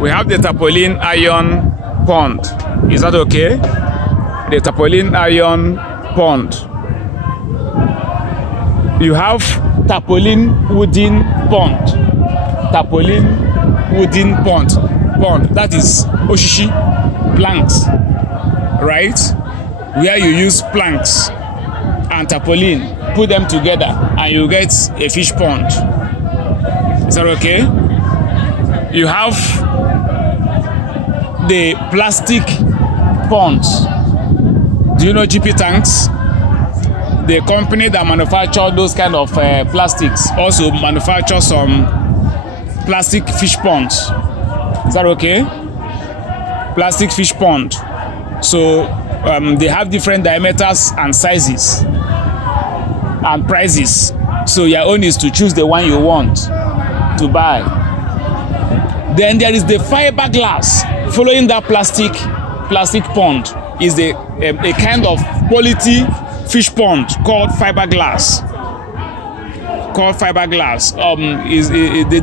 We have the tarpaulin iron pond. Is that okay? The tarpaulin iron pond. You have tarpaulin wooden pond. Tarpaulin wooden pond. That is oshishi, planks, right? Where you use planks and tarpaulin, put them together, and you get a fish pond. Is that okay? You have the plastic ponds. Do you know GP Tanks? The company that manufacture those kind of plastics also manufacture some plastic fish ponds. Is that okay? Plastic fish pond. So they have different diameters and sizes and prices. So your own is to choose the one you want to buy. Then there is the fiberglass. Following that plastic pond is a kind of quality fish pond called fiberglass.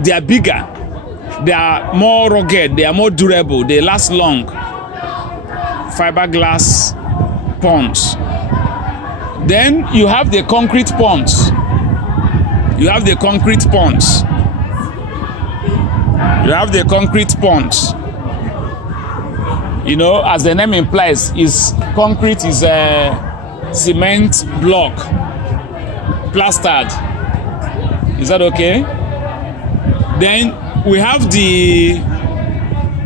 They are bigger. They are more rugged. They are more durable. They last long. Fiberglass ponds. Then you have the concrete ponds. You have the concrete ponds. You know, as the name implies, concrete is a cement block, plastered. Is that okay? Then we have the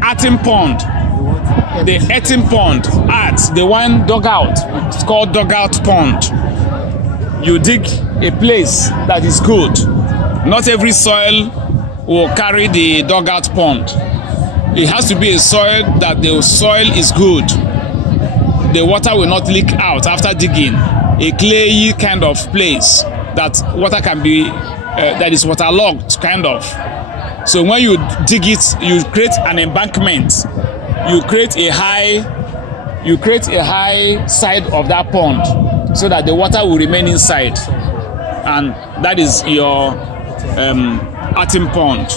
earthen pond. The earthen pond, the one dug out. It's called dugout pond. You dig a place that is good. Not every soil will carry the dugout pond. It has to be a soil that the soil is good. The water will not leak out after digging. A clayey kind of place that water can be, that is waterlogged kind of. So when you dig it, you create an embankment. You create a high side of that pond so that the water will remain inside. And that is your earthen pond.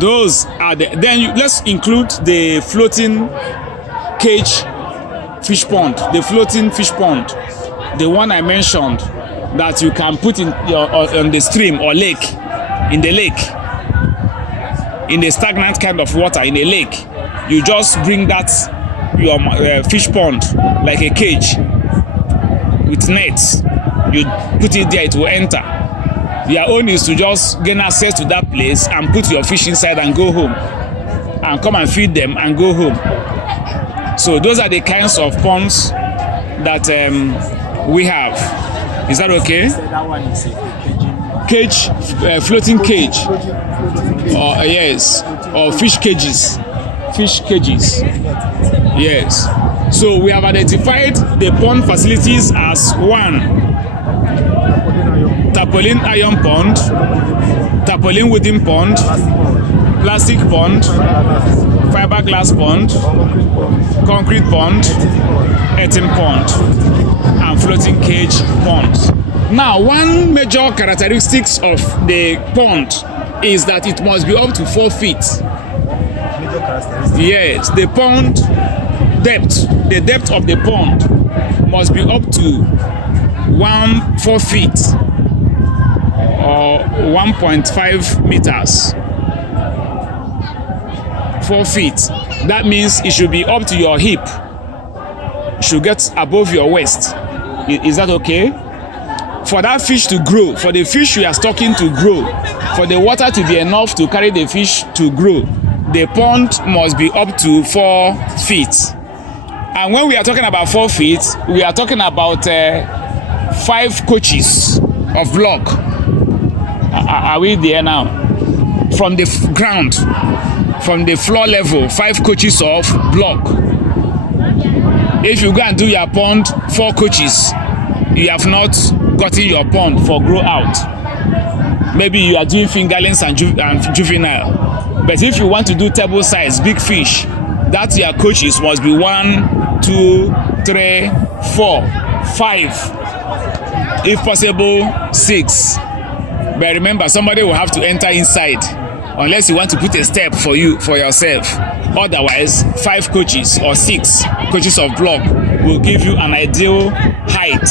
Those are let's include the floating cage fish pond, the floating fish pond, the one I mentioned that you can put on the stream or lake, in the stagnant kind of water in a lake. You just bring your fish pond like a cage with nets. You put it there, it will enter. Your own is to just gain access to that place and put your fish inside and go home. And come and feed them and go home. So those are the kinds of ponds that we have. Is that okay? That one is a cage, floating cage. Yes, or fish cages. Fish cages. Yes. So we have identified the pond facilities as 1. Tarpaulin iron pond, tarpaulin wooden pond, plastic pond, fiberglass pond, concrete pond, earthen pond, and floating cage ponds. Now, one major characteristics of the pond is that it must be up to 4 feet. Yes, the pond depth, the depth of the pond must be up to 4 feet or 1.5 meters. 4 feet. That means it should be up to your hip. It should get above your waist. Is that okay? For that fish to grow, for the fish you are stocking to grow, for the water to be enough to carry the fish to grow, the pond must be up to 4 feet. And when we are talking about 4 feet, we are talking about 5 coaches of block. Are we there now? From the ground, from the floor level, 5 coaches of block. If you go and do your pond, 4 coaches, you have not gotten your pond for grow out. Maybe you are doing fingerlings and juvenile. But if you want to do table size, big fish, that your coaches must be 1, 2, 3, 4, 5. If possible, 6. But remember, somebody will have to enter inside unless you want to put a step for yourself. Otherwise, 5 coaches or 6 coaches of block will give you an ideal height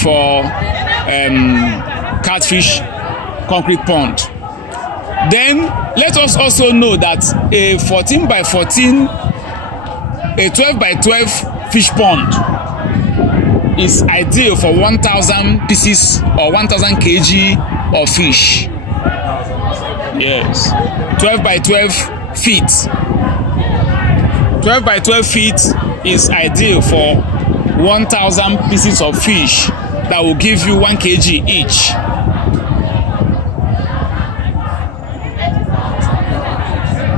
for catfish concrete pond. Then let us also know that a 14 by 14, a 12 by 12 fish pond is ideal for 1,000 pieces or 1,000 kg of fish. Yes, 12 by 12 feet. 12 by 12 feet is ideal for 1,000 pieces of fish that will give you 1 kg each.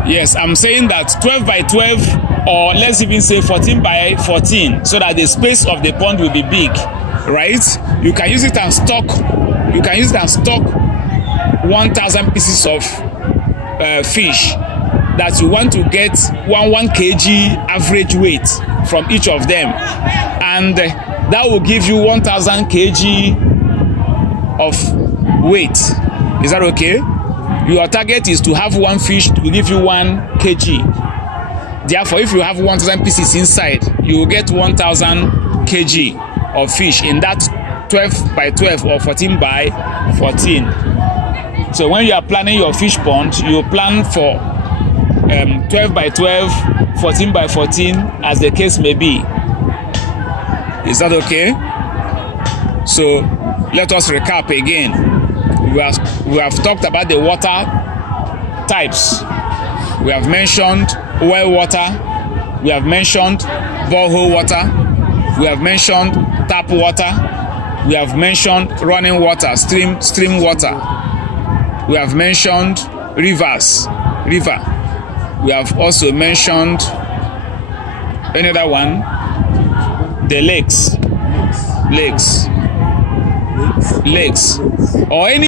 Yes, I'm saying that 12 by 12, or let's even say 14 by 14, so that the space of the pond will be big, right? You can use it and stock. You can use it and stock 1,000 pieces of fish that you want to get 1 kg average weight from each of them, and that will give you 1,000 kg of weight. Is that okay? Your target is to have 1 fish to give you 1 kg. Therefore, if you have 1,000 pieces inside, you will get 1,000 kg of fish in that 12 by 12 or 14 by 14. So when you are planning your fish pond, you plan for 12 by 12, 14 by 14, as the case may be. Is that okay? So let us recap again. We have talked about the water types. We have mentioned well water. We have mentioned borehole water. We have mentioned tap water. We have mentioned running water, stream water. We have mentioned river. We have also mentioned another one, the lakes, or any